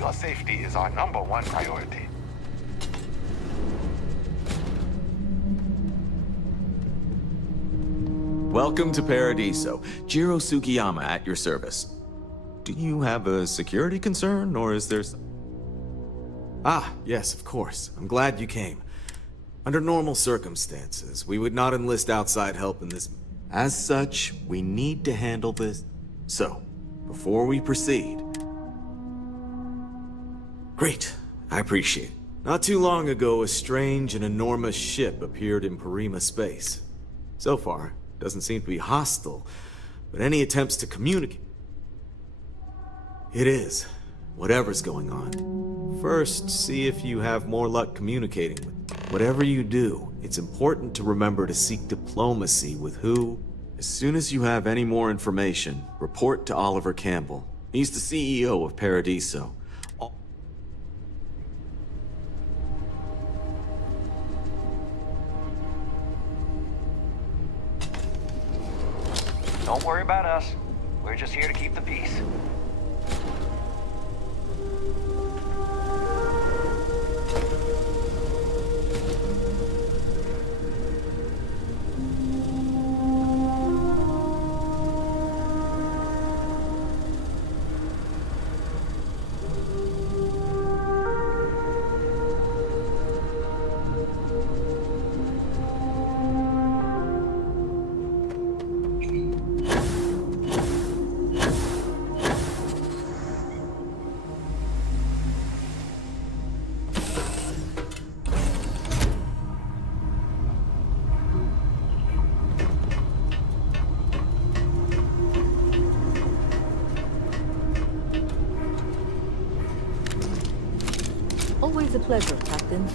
Your safety is our #1 priority. Welcome to Paradiso. Jiro Sugiyama at your service. Do you have a security concern, or is there Ah, yes, of course. I'm glad you came. Under normal circumstances, we would not enlist outside help in this. As such, we need to handle this. So, before we proceed... Great, I appreciate it. Not too long ago, a strange and enormous ship appeared in Parima space. So far, it doesn't seem to be hostile, but any attempts to communicate... It is. Whatever's going on. First, see if you have more luck communicating with them. Whatever you do, it's important to remember to seek diplomacy with who. As soon as you have any more information, report to Oliver Campbell. He's the CEO of Paradiso. Don't worry about us. We're just here to keep the peace. Always a pleasure, Captain.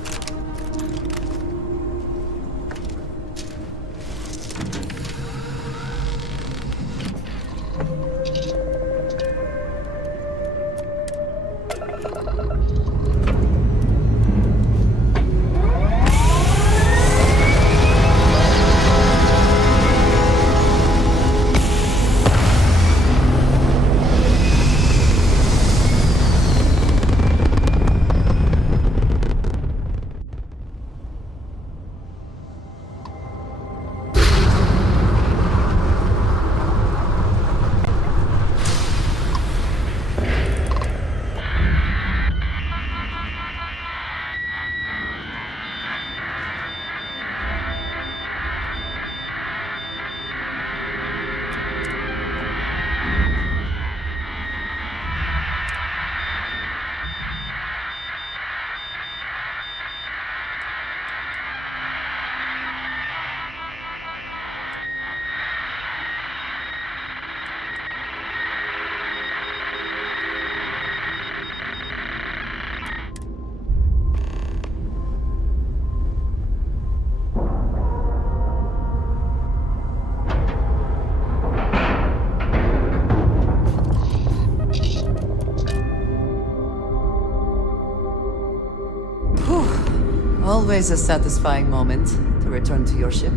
Always a satisfying moment to return to your ship.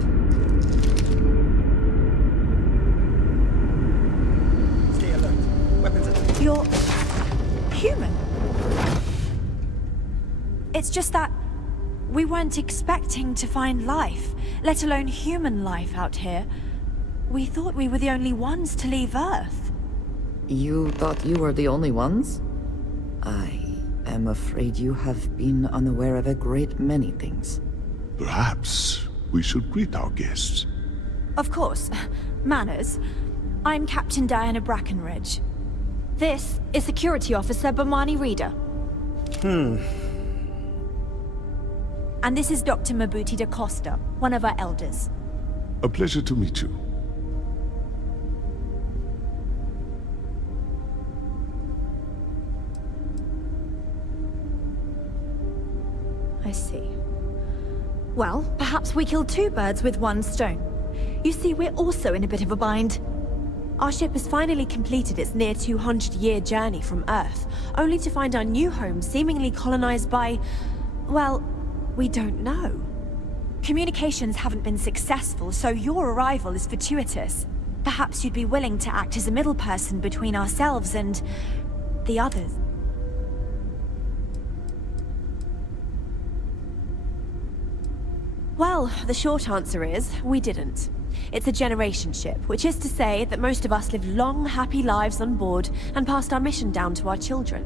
Stay alert. Weapons at... You're... human? It's just that we weren't expecting to find life, let alone human life out here. We thought we were the only ones to leave Earth. You thought you were the only ones? I'm afraid you have been unaware of a great many things. Perhaps we should greet our guests. Of course. Manners. I'm Captain Diana Brackenridge. This is Security Officer Bomani Reader. And this is Dr. Mabuti da Costa, one of our elders. A pleasure to meet you. I see. Well, perhaps we killed two birds with one stone. You see, we're also in a bit of a bind. Our ship has finally completed its near 200-year journey from Earth, only to find our new home seemingly colonized by... well, we don't know. Communications haven't been successful, so your arrival is fortuitous. Perhaps you'd be willing to act as a middle person between ourselves and... the others. Well, the short answer is, we didn't. It's a generation ship, which is to say that most of us live long, happy lives on board and passed our mission down to our children.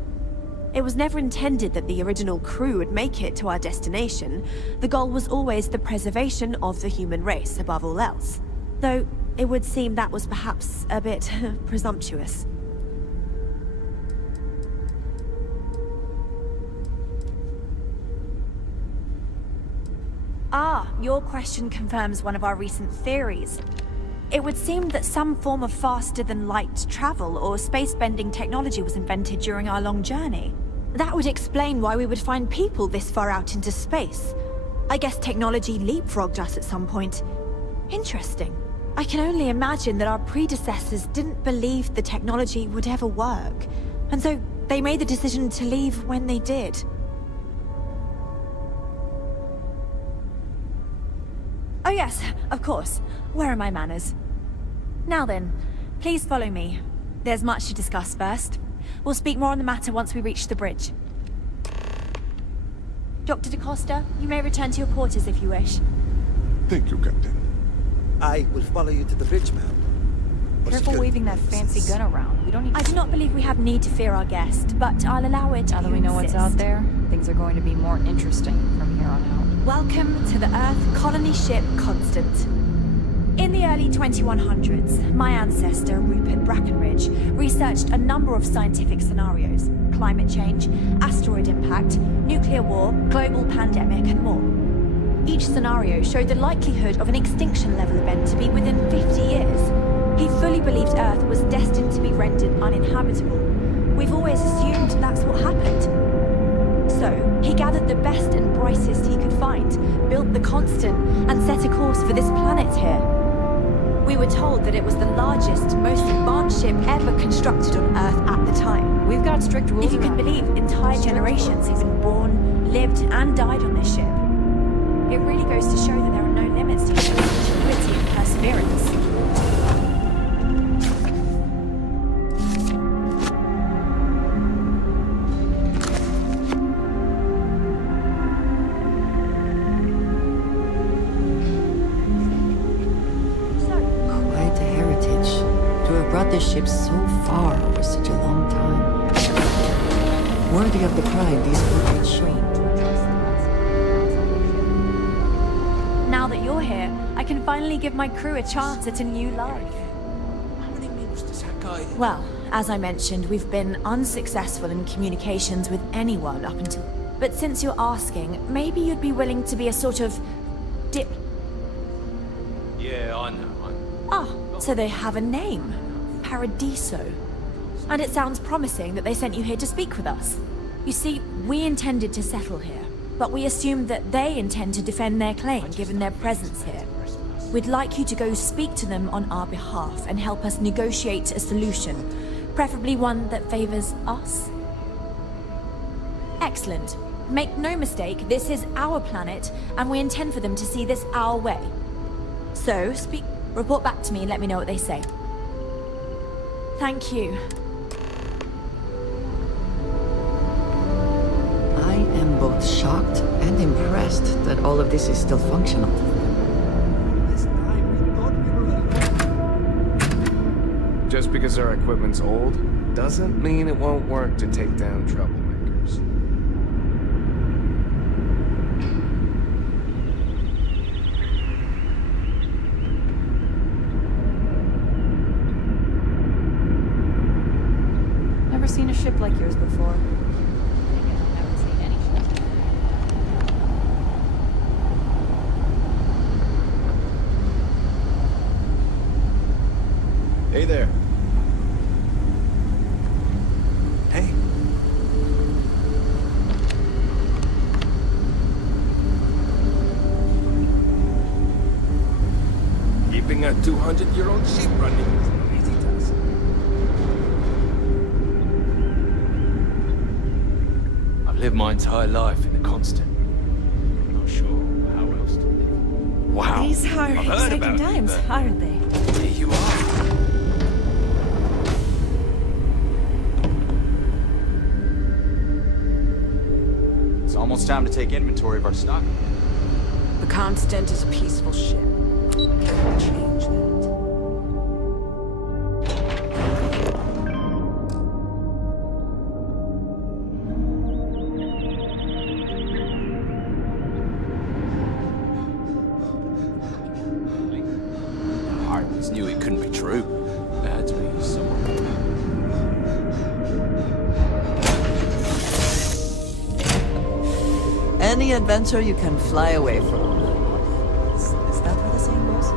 It was never intended that the original crew would make it to our destination. The goal was always the preservation of the human race above all else. Though, it would seem that was perhaps a bit presumptuous. Ah, your question confirms one of our recent theories. It would seem that some form of faster-than-light travel or space-bending technology was invented during our long journey. That would explain why we would find people this far out into space. I guess technology leapfrogged us at some point. Interesting. I can only imagine that our predecessors didn't believe the technology would ever work, and so they made the decision to leave when they did. Oh yes, of course. Where are my manners? Now then, please follow me. There's much to discuss first. We'll speak more on the matter once we reach the bridge. Dr. DaCosta, you may return to your quarters if you wish. Thank you, Captain. I will follow you to the bridge, ma'am. For Careful security waving that fancy purposes. gun around. We don't need I do not believe we have need to fear our guest, but I'll allow it. Now if that we you know what's insist. out there, things are going to be more interesting from here on out. Welcome to the Earth colony ship Constant. In the early 2100s, my ancestor, Rupert Brackenridge, researched a number of scientific scenarios: climate change, asteroid impact, nuclear war, global pandemic, and more. Each scenario showed the likelihood of an extinction-level event to be within 50 years. He fully believed Earth was destined to be rendered uninhabitable. We've always assumed that's what happened. So, he gathered the best and brightest he could find, built the Constant, and set a course for this planet here. We were told that it was the largest, most advanced ship ever constructed on Earth at the time. We've got strict rules If you can around believe, entire generations have been born, lived, and died on this ship. It really goes to show that there are no limits to human ingenuity and perseverance. Quite a heritage to have brought this ship so far over such a long time. Worthy of the pride these people show. Now that you're here, I can finally give my crew a chance at a new life. Well, as I mentioned, we've been unsuccessful in communications with anyone up until... But since you're asking, maybe you'd be willing to be a sort of... dip... Yeah, I know. Ah, so they have a name. Paradiso. And it sounds promising that they sent you here to speak with us. You see, we intended to settle here, but we assumed that they intend to defend their claim given their presence here. We'd like you to go speak to them on our behalf and help us negotiate a solution, preferably one that favors us. Excellent. Make no mistake, this is our planet, and we intend for them to see this our way. So, report back to me and let me know what they say. Thank you. I am both shocked and impressed that all of this is still functional. This time we thought we were alone. Just because our equipment's old, doesn't mean it won't work to take down troublemakers. Never seen a ship like yours before. Never seen any ship. Hey there. Hey. Keeping a 200-year-old ship running is no easy task. I've lived my entire life in the Constant. I'm not sure how else to live. Wow. These are I've heard exciting about you, times, but aren't they? here you are. It's almost time to take inventory of our stock. The Constant is a peaceful ship. Don't change that. I always knew it couldn't be true. There had to be someone. Any adventure you can fly away from. Is that how the saying goes?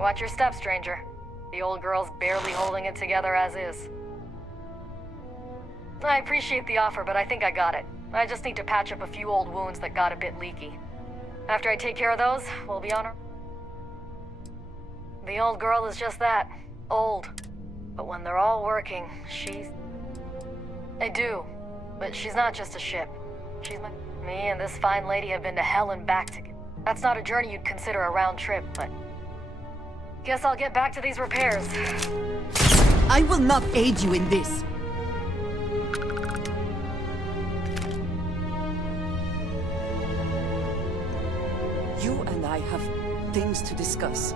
Watch your step, stranger. The old girl's barely holding it together as is. I appreciate the offer, but I think I got it. I just need to patch up a few old wounds that got a bit leaky. After I take care of those, we'll be on our... The old girl is just that. Old. But when they're all working, she's... I do. But she's not just a ship. She's my... Me and this fine lady have been to hell and back together. That's not a journey you'd consider a round trip, but... Guess I'll get back to these repairs. I will not aid you in this. You and I have things to discuss.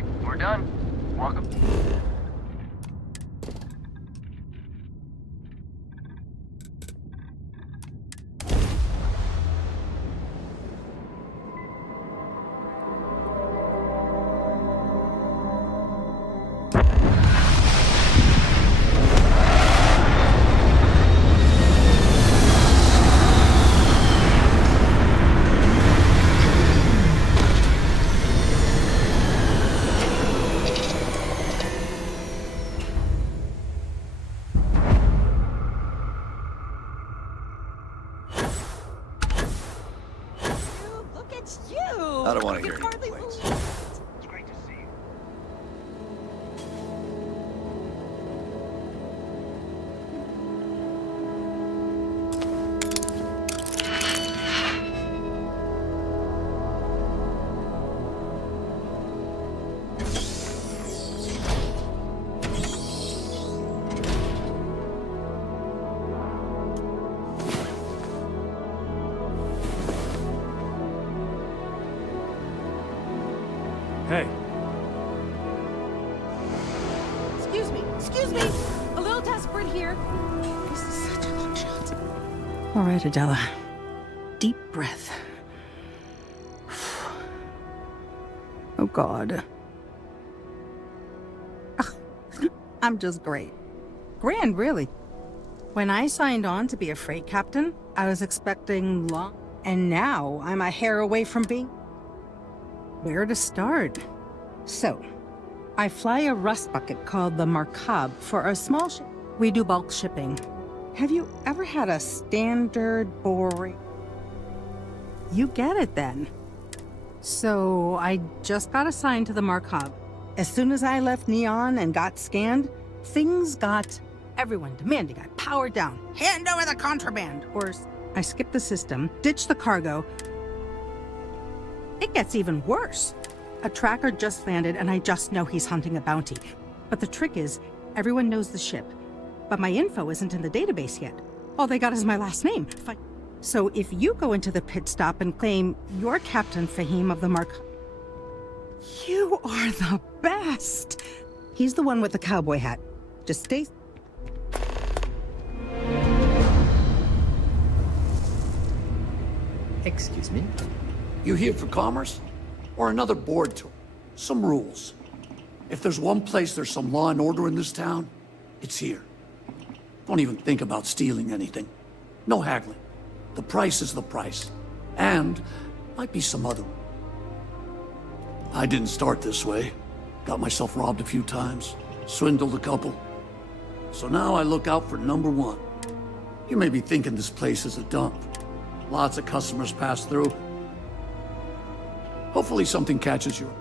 right, we're done. Welcome. Look at you! I don't want to hear your hardly complaints. believe it. It's great to see you. Hey, Excuse me! A little desperate here. This is such a long shot. All right, Adela. Deep breath. Oh, God. I'm just great. Grand, really. When I signed on to be a freight captain, I was expecting long, and now I'm a hair away from being... Where to start? So, I fly a rust bucket called the Markab for a small ship. We do bulk shipping. Have you ever had a standard boring? You get it then. So, I just got assigned to the Markab. As soon as I left Neon and got scanned, things got... Everyone demanding I power down, hand over the contraband, or... I skipped the system, ditched the cargo. It gets even worse. A tracker just landed and I just know he's hunting a bounty. But the trick is, everyone knows the ship. But my info isn't in the database yet. All they got is my last name. So if you go into the pit stop and claim you're Captain Fahim of the Mark... You are the best! He's the one with the cowboy hat. Just stay... Excuse me? You here for commerce? Or another board tour? Some rules. If there's one place there's some law and order in this town, it's here. Don't even think about stealing anything. No haggling. The price is the price. And might be some other. I didn't start this way. Got myself robbed a few times. Swindled a couple. So now I look out for number one. You may be thinking this place is a dump. Lots of customers pass through. Hopefully something catches you.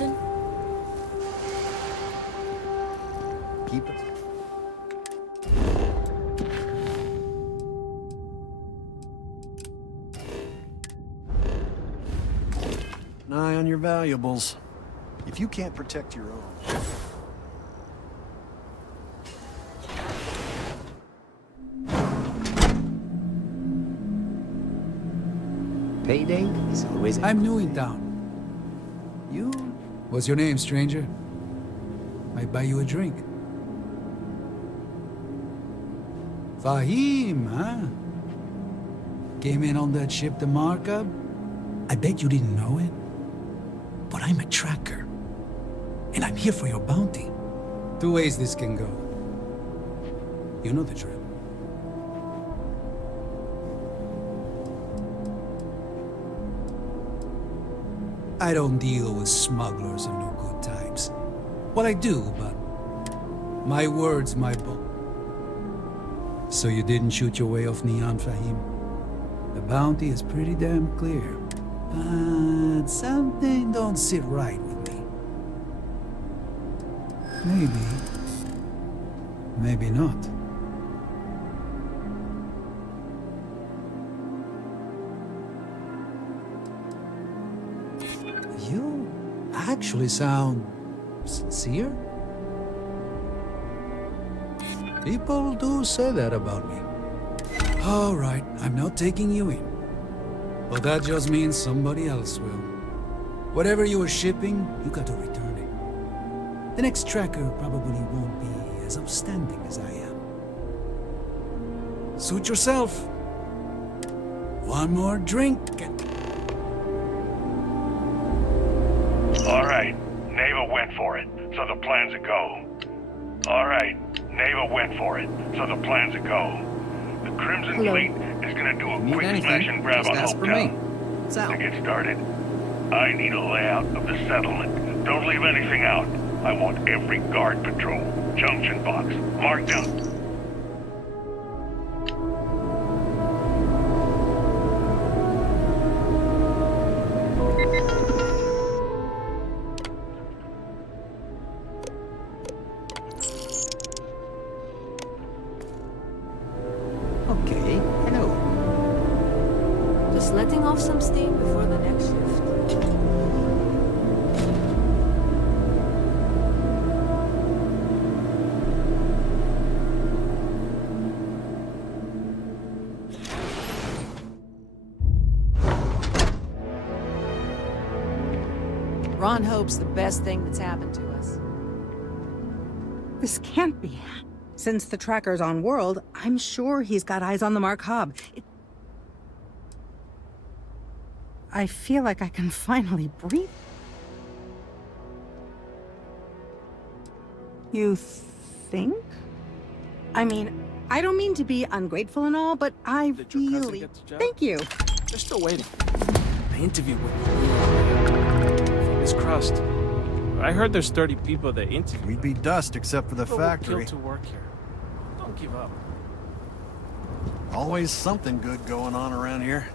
Pardon? Keep it. An eye on your valuables. If you can't protect your own... Payday is always... I'm new in town. You? What's your name, stranger? Might buy you a drink. Fahim, huh? Came in on that ship, the Markup? I bet you didn't know it. But I'm a tracker. And I'm here for your bounty. Two ways this can go. You know the drill. I don't deal with smugglers and no good types. Well, I do, but my word's my bond. So you didn't shoot your way off Neon, Fahim? The bounty is pretty damn clear. But something don't sit right with me. Maybe. Maybe not. You actually sound sincere? People do say that about me. All right, I'm not taking you in. But that just means somebody else will. Whatever you were shipping, you got to return it. The next tracker probably won't be as outstanding as I am. Suit yourself. One more drink and... All right, Neva went for it, so the plan's a go. All right, Neva went for it, so the plan's a go. The Crimson Fleet is gonna do a quick smash and grab on Hopetown. To get started, I need a layout of the settlement. Don't leave anything out. I want every guard patrol, junction box, marked down. Okay, hello. Just letting off some steam before the next shift. Ron hopes the best thing that's happened to us. This can't be. Since the tracker's on world, I'm sure he's got eyes on the Mark Hobb. I feel like I can finally breathe. You think? I mean, I don't mean to be ungrateful and all, but I really... Thank you. They're still waiting. I interviewed with Famous Crust. I heard there's 30 people that interviewed. We'd be dust except for the factory. Killed to work here. Don't give up. Always something good going on around here.